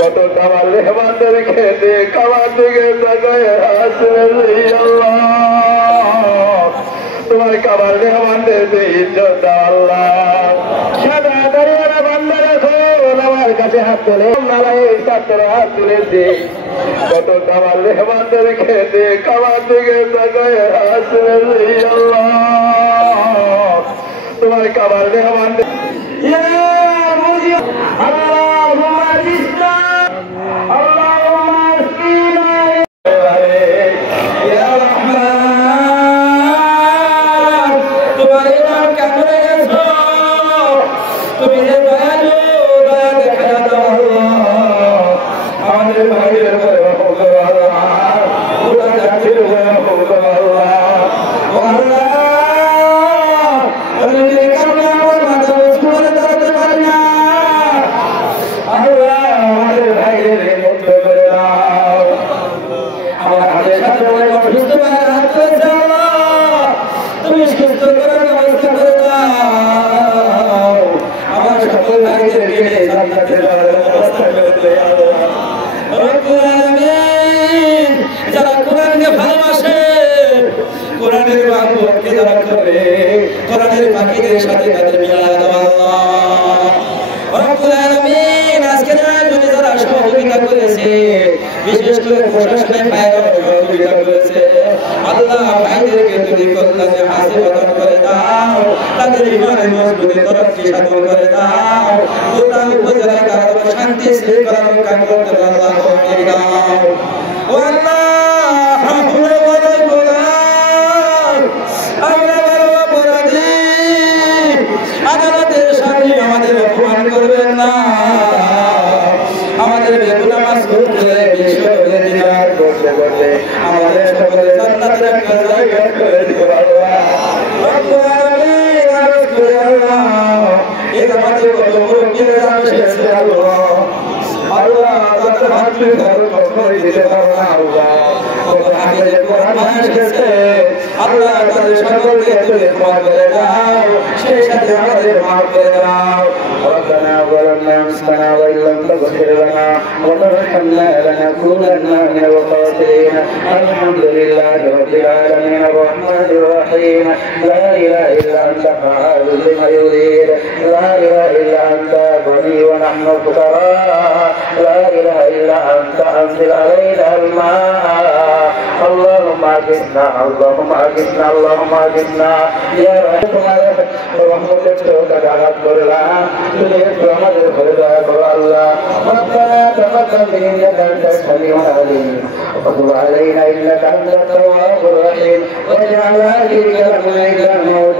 কত কামাল মেহমানদের খেতে খাবার দিকে তোমার কামাল মেহমানদের ইজ্জত আল্লাহ সাদা দাঁড়িয়ে বান্দা রাখো আমার কাছে হাত তোলে ছাত্র হাত তুলেছে কত কামাল মেহমানদের খেতে খাবার দিকে তোমার কামাল মেহমানদের যারা কোরআনকে ভালোবাসে, কোরআনের বাক্যকে যারা করে, কোরআনের বাকিদের সাথে তাদের মিলায়া দাও আল্লাহ রব্বুল আলামিন। আজকে যারা সহযোগিতা করেছে, বিশেষ করে প্রশাসনের ভাইরা সহযোগিতা করেছে, আল্লাহ ভাইদেরকে তুমি কল্যাণে হাসিবাদন করে দাও, তাদের ইমানে মজবুতি তরক্কি সাধন করে দাও, গোটা উপজেলায় তারা শান্তি শৃঙ্খলা রক্ষা করতে আল্লাহ তৌফিক দাও ও আল্লাহ। আদালতের সামনে আমাদের অপমান করবেন না, আমাদের বেগুনা মাছ করে আমাদের সকলে জান্নাতের একটা জায়গা করে দিও আল্লাহ। এই আমাদের কত মুরব্বিরা এসেছে আল্লাহ, আল্লাহ তাদের হাত ধরে কখনোই দিতে পারো না আল্লাহ। কত হাতে কোরআন এসেছে আল্লাহ, তাদের সকলকে তুমি ক্ষমা করে দাও, সেই সাথে আমাদের মাফ করে দাও। ربنا ظلمنا أنفسنا وإن لم تغفر لنا وترحمنا لنكونن من الخاسرين. الحمد لله رب العالمين الرحمن الرحيم لا إله إلا أنت فعال لما يريد لا إله إلا أنت غني ونحن فقراء لا إله إلا أنت أنزل علينا الماء اللهم أجثنا اللهم أجثنا اللهم أجثنا يا رب رحمتك تدعى كرلا تريد আমাদের করে দয়া করো আল্লাহ। ربنا تقبل منا أنت السميع العليم وتب علينا إنك أنت التواب الرحيم واجعل هذه كلمة عند الموت